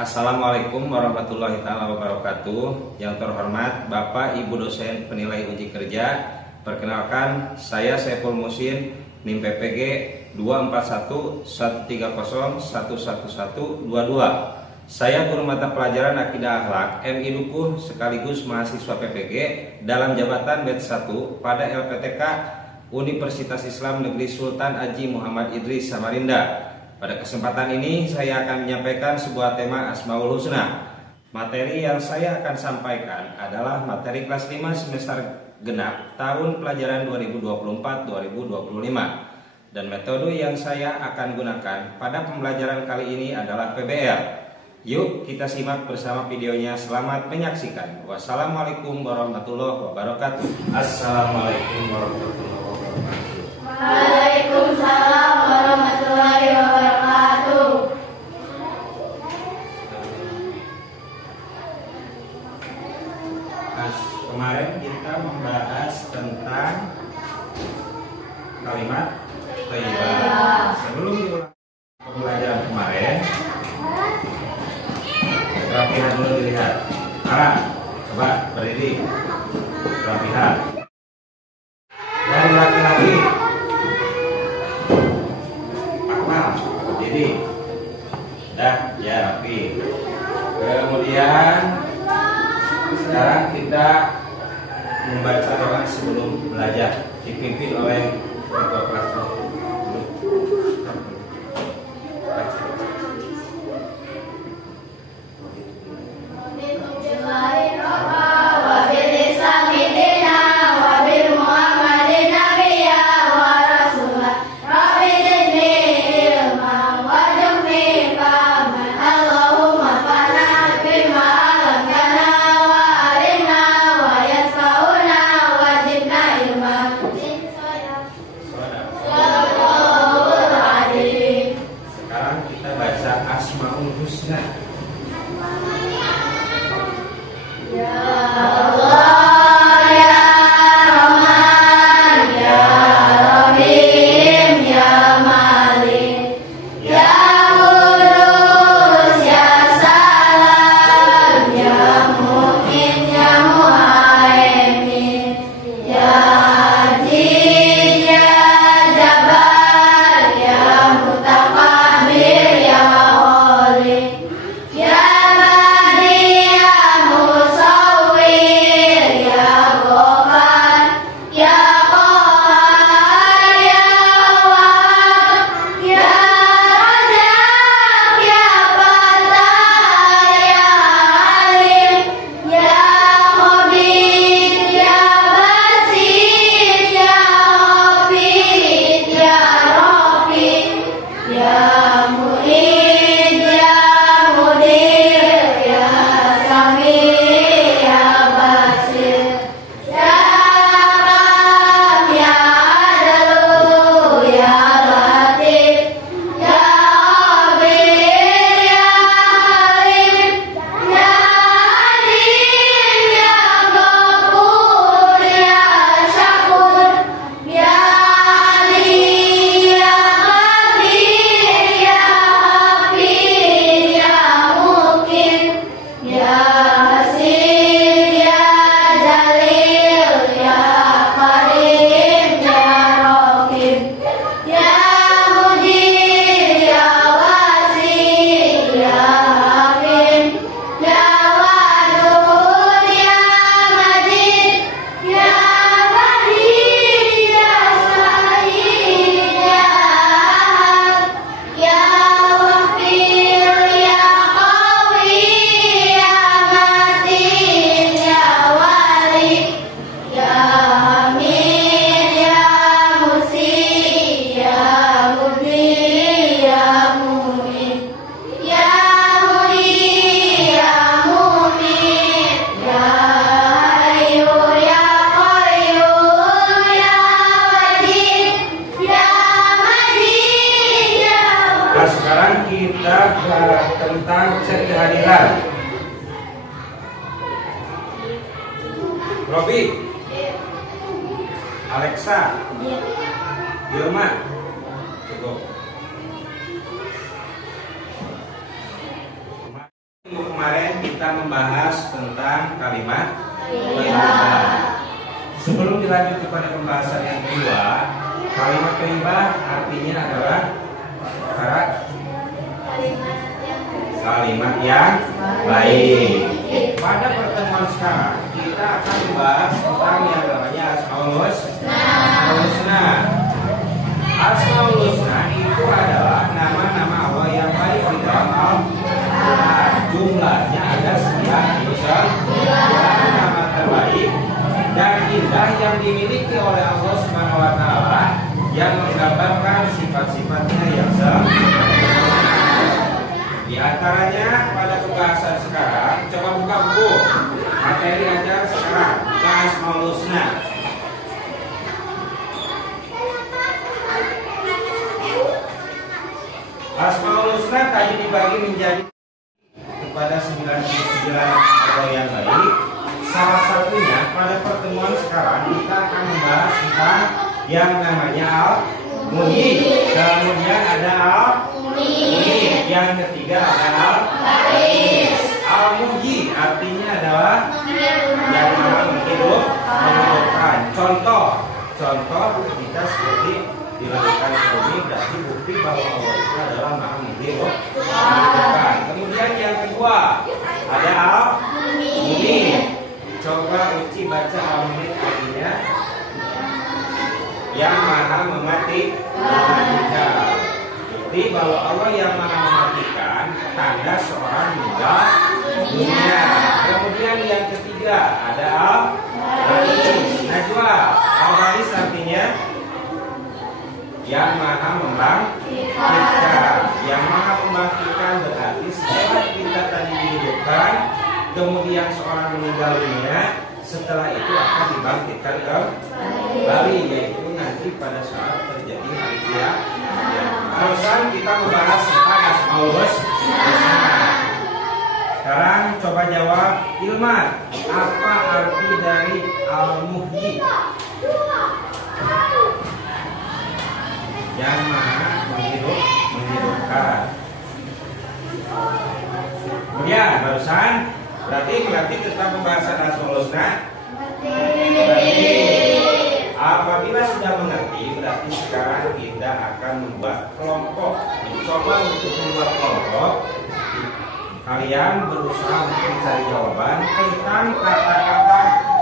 Assalamualaikum warahmatullahi wabarakatuh. Yang terhormat Bapak Ibu dosen penilai uji kerja, perkenalkan saya Saiful Musin, NIM PPG 24113011122. Saya guru mata pelajaran Akidah Akhlak MI Dukuh sekaligus mahasiswa PPG dalam jabatan batch 1 pada LPTK Universitas Islam Negeri Sultan Haji Muhammad Idris Samarinda. Pada kesempatan ini saya akan menyampaikan sebuah tema Asmaul Husna. Materi yang saya akan sampaikan adalah materi kelas 5 semester genap tahun pelajaran 2024-2025. Dan metode yang saya akan gunakan pada pembelajaran kali ini adalah PBL. Yuk kita simak bersama videonya. Selamat menyaksikan. Wassalamualaikum warahmatullahi wabarakatuh. Assalamualaikum warahmatullahi wabarakatuh. Waalaikumsalam warahmatullahi wabarakatuh. Kemarin kita membahas tentang kalimat thayyibah. Sebelum diulang pembelajaran kemarin, rapihan dulu dilihat. Coba berdiri. Rapihan. Dari laki-laki. Jadi, dah ya rapi. Kemudian sekarang kita membaca doa sebelum belajar, dipimpin oleh ketua kelas. Asmaul Husna. Sekarang kita bahas tentang cek kehadiran. Robi, Alexa, Dilma, cukup. kemarin kita membahas tentang kalimat thayyibah. Sebelum dilanjut kepada pembahasan yang kedua, kalimat thayyibah artinya adalah kalimat yang baik. Pada pertemuan sekarang kita akan membahas tentang yang namanya Asmaul Husna. Asmaul Husna itu adalah nama-nama Allah yang baik di dalam Al-Quran. Jumlahnya ada 99 nama terbaik dan indah yang dimiliki oleh Allah Subhanahu wa taala yang menggambarkan sifat-sifatnya yang sempurna. Di antaranya pada pembahasan sekarang, coba buka buku materi ajar sekarang Asmaul Husna. Asmaul Husna tadi dibagi menjadi kepada 99 atau yang baik. Salah satunya pada pertemuan sekarang kita akan membahas tentang yang namanya Al-Muhyi. Kemudian ada Al-Muhyi. Yang ketiga ada Al-Ba'is. Al-Muhyi artinya adalah yang maha menghidupkan. Contoh kita seperti dilakukan ini berarti bukti bahwa Allah itu adalah maha menghidupkan. Kemudian yang kedua ada Al-Muhyi. Coba Uci baca Al-Muhyi artinya yang maha mematikan. Bukti bahwa Allah yang maha mematikan tanda seorang meninggal dunia. Kemudian yang ketiga ada Al-Ba'is. Najwa, Al-Ba'is artinya yang maha membangkitkan. Yang maha membangkitkan berarti setelah kita tadi dihidupkan, kemudian seorang meninggal dunia, setelah itu akan dibangkitkan kembali, yaitu nanti pada saat terjadi hari kiamat. Terusan kita membahas tentang Asmaul Husna. Sekarang coba jawab, Ilman, apa arti dari Al-Muhyi? Yang maha menghidupkan. Kemudian barusan berarti tentang pembahasan Asmaul Husna. Berarti apabila sudah mengerti, berarti sekarang kita akan membuat kelompok. Mencoba untuk membuat kelompok. Kalian berusaha untuk mencari jawaban tentang kata-kata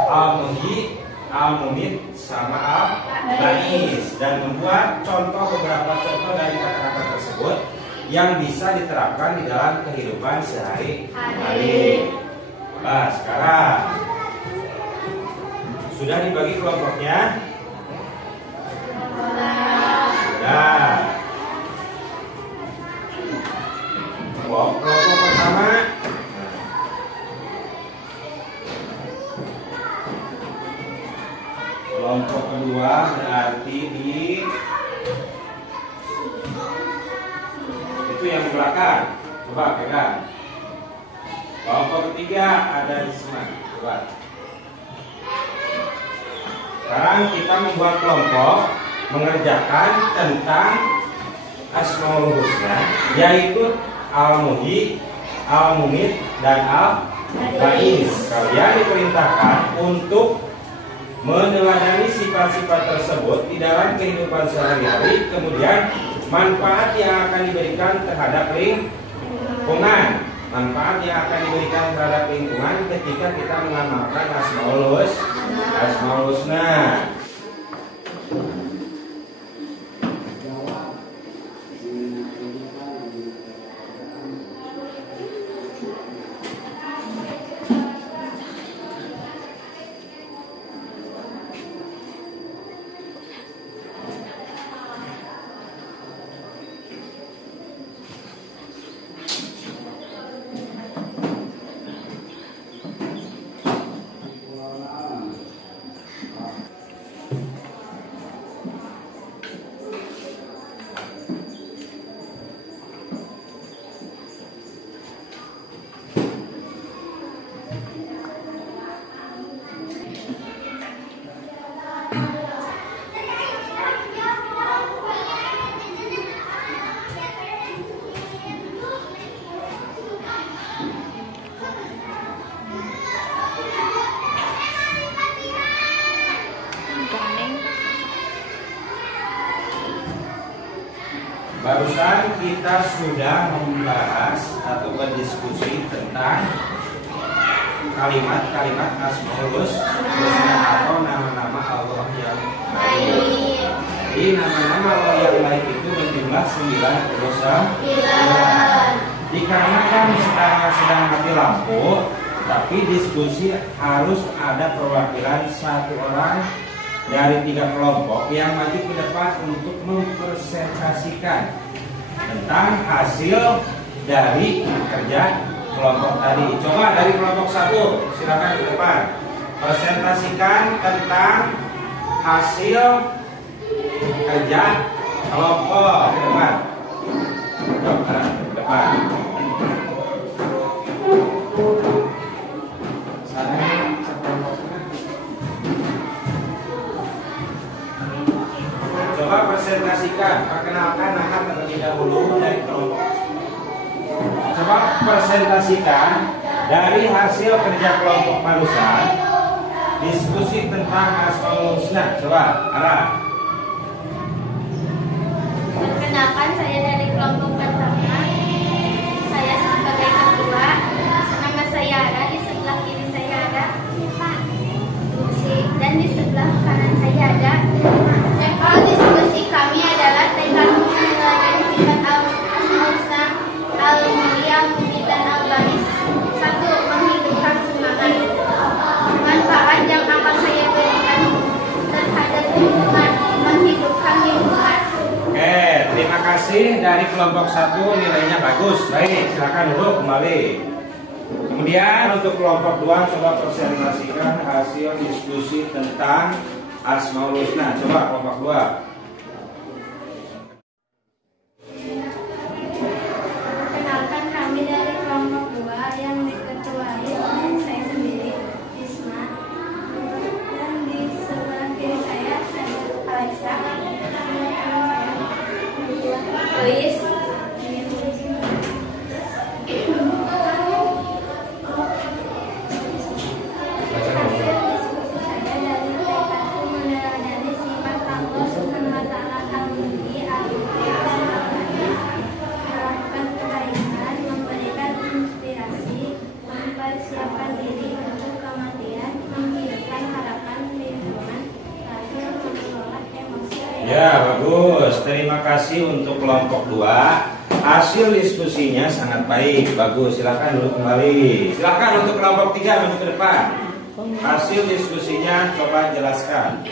Al-Muhyi, Al-Mumit, sama Al-Ba'is, dan membuat beberapa contoh dari kata-kata tersebut yang bisa diterapkan di dalam kehidupan sehari-hari. Nah, sekarang sudah dibagi kelompoknya? Sudah. Kelompok pertama kelompok kedua berarti itu yang di belakang. Coba pegang. Kelompok ketiga ada di sana. Coba. Sekarang kita membuat kelompok mengerjakan tentang Asmaul Husna, yaitu Al-Muhyi, Al-Mumit, dan Al-Ba'is. Kalian diperintahkan untuk meneladani sifat-sifat tersebut di dalam kehidupan sehari-hari, kemudian manfaat yang akan diberikan terhadap lingkungan. Manfaat yang akan diberikan terhadap lingkungan ketika kita mengamalkan Asmaul Husna. barusan kita sudah membahas atau berdiskusi tentang kalimat-kalimat Asmaul Husna atau nama-nama Allah yang baik. Jadi nama-nama Allah yang baik itu berjumlah 99. Dikarenakan sedang mati lampu, tapi diskusi harus ada perwakilan satu orang dari 3 kelompok yang maju ke depan untuk mempresentasikan tentang hasil dari kerja kelompok tadi. Coba dari kelompok 1, silakan ke depan. Presentasikan tentang hasil kerja kelompok. Ke depan. Coba ke depan. Coba presentasikan, perkenalkan nama terlebih dahulu dari kelompok. Coba presentasikan dari hasil kerja kelompok barusan, diskusi tentang Asmaul Husna. Coba, arah. Perkenalkan, saya dari kelompok pertama. Saya sebagai ketua. Nama saya ada, di sebelah kiri saya ada dan di sebelah kanan saya ada. Diskusi kami adalah tentang penilaian sifat Asmaul Husna al-Mulia, Mubin dan al-Baris. 1. Menghidupkan semangat. Manfaat yang akan saya berikan terhadap lingkungan. Menghidupkan lingkungan. Oke, terima kasih dari kelompok 1, nilainya bagus. Baik, silakan duduk kembali. Kemudian untuk kelompok 2, coba presentasikan hasil diskusi tentang Asmaul Husna. Coba kelompok 2. Perkenalkan, kami dari kelompok 2 yang diketuai oleh saya sendiri, Risma. Dan di sebelah kiri saya Alexa. Luis. Ya, bagus. Terima kasih untuk kelompok 2. Hasil diskusinya sangat baik. Bagus. Silakan duduk kembali. Silakan untuk kelompok 3 maju ke depan. Hasil diskusinya coba jelaskan.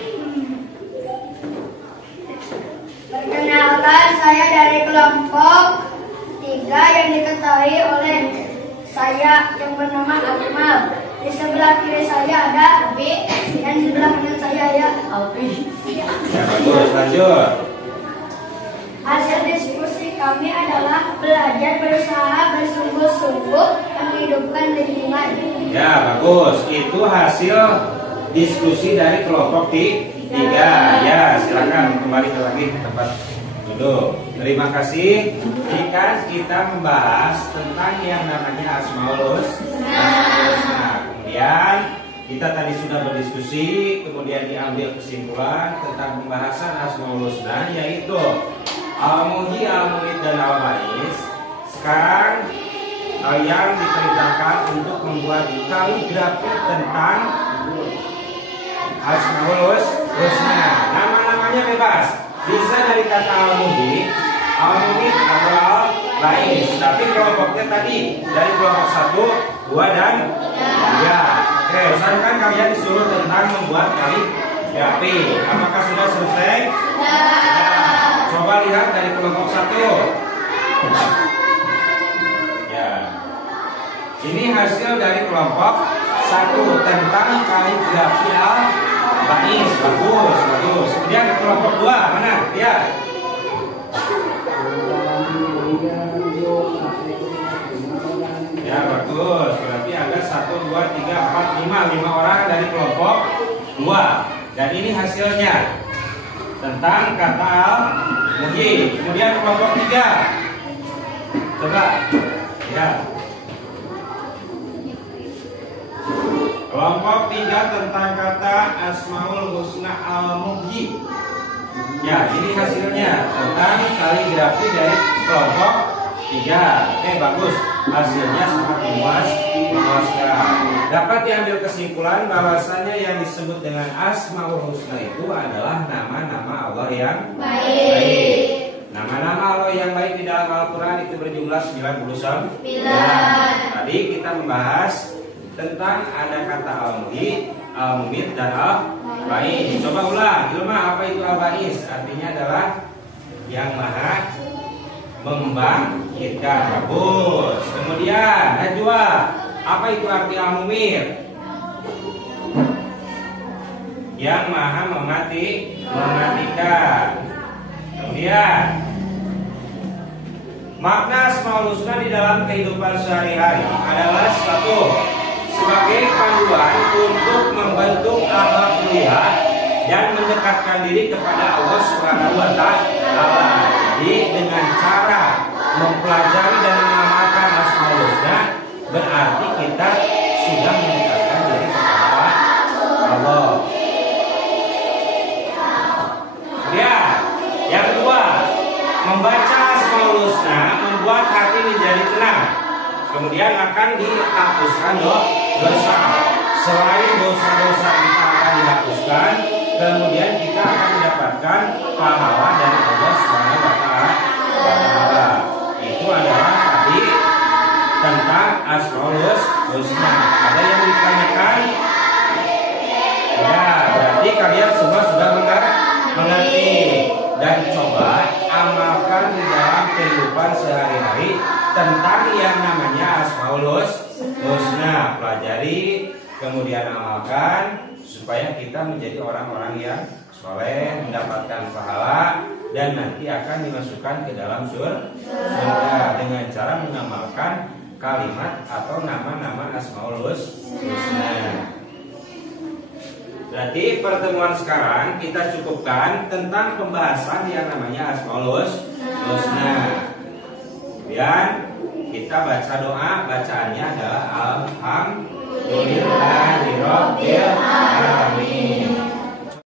Perkenalkan, saya dari kelompok 3 yang diketahui oleh saya yang bernama Akmal. Di sebelah kiri saya ada B dan di sebelah kanan saya ada Alfi. Ya, bagus. Lanjut. Hasil diskusi kami adalah belajar berusaha bersungguh-sungguh menghidupkan lingkungan. Ya, bagus. Itu hasil diskusi dari kelompok 3. Ya, silakan kembali lagi ke tempat duduk. Terima kasih. Jika kita membahas tentang yang namanya Asmaul Husna. Kemudian kita tadi sudah berdiskusi, kemudian diambil kesimpulan tentang pembahasan Asmaul Husna, yaitu Al-Muhyi, Al-Mumit, dan Al-Baris. Sekarang kalian diperintahkan untuk membuat kaligrafi tentang Asmaul Husna. Nama-namanya bebas. Bisa dari kata Al-Muhyi, Al-Mumit, atau Al-Baris. Tapi kelompoknya tadi dari kelompok 1, 2, dan 3. Oke, sekarang kan kalian disuruh tentang membuat kaligrafi. Apakah sudah selesai? Ya. Coba lihat dari kelompok 1. Ya. Ini hasil dari kelompok 1 tentang kaligrafi Al-Baris. Bagus, bagus. Kemudian kelompok 2 mana? Ya. Ya, bagus. Berarti ada 1, 2, 3, 4, 5 orang dari kelompok 2. Dan ini hasilnya tentang kata Al-Muhyi. Kemudian kelompok 3. Coba. Ya. Kelompok 3 tentang kata Asmaul Husna Al-Muhyi. Ya, ini hasilnya tentang kaligrafi dari kelompok 3. Oke, bagus. Hasilnya sangat memuaskan. Dapat diambil kesimpulan bahwasanya yang disebut dengan Asmaul Husna itu adalah nama-nama Allah yang baik. Nama-nama Allah yang baik di dalam Al-Quran itu berjumlah 99. Tadi kita membahas tentang ada kata Al-Muhyi, Al-Mumit, dan Al-Ba'is. Coba ulang, Ilma, apa itu Al-Ba'is? Artinya adalah yang maha membangkitkan. Bagus. Kemudian Najwa, apa itu arti Al-Mumit? Yang maha mematikan. Kemudian makna Asmaul Husna di dalam kehidupan sehari-hari adalah satu, sebagai panduan untuk membentuk akhlak mulia dan mendekatkan diri kepada Allah Subhanahu wa Ta'ala. Jadi dengan cara mempelajari dan mengamalkan Asmaul Husna berarti kita sudah mendekatkan diri kepada Allah. Kemudian yang kedua, membaca Asmaul Husna membuat hati menjadi tenang. Kemudian akan dihapuskan dosa. Selain dosa-dosa kita akan dihapuskan, kemudian kita akan mendapatkan pahala dari Allah Subhanahu wa Ta'ala. Itu adalah tadi tentang Asmaul Husna. Ada yang ditanyakan? Ya, berarti kalian semua sudah mengerti. Dan coba amalkan di dalam kehidupan sehari-hari tentang yang namanya Asmaul Husna. Pelajari, kemudian amalkan supaya kita menjadi orang-orang yang soleh, mendapatkan pahala, dan nanti akan dimasukkan ke dalam surga dengan cara mengamalkan kalimat atau nama-nama Asmaul Husna. Berarti pertemuan sekarang kita cukupkan tentang pembahasan yang namanya Asmaul Husna. Kemudian kita baca doa, bacaannya adalah Alhamdulillahirabbil alamin.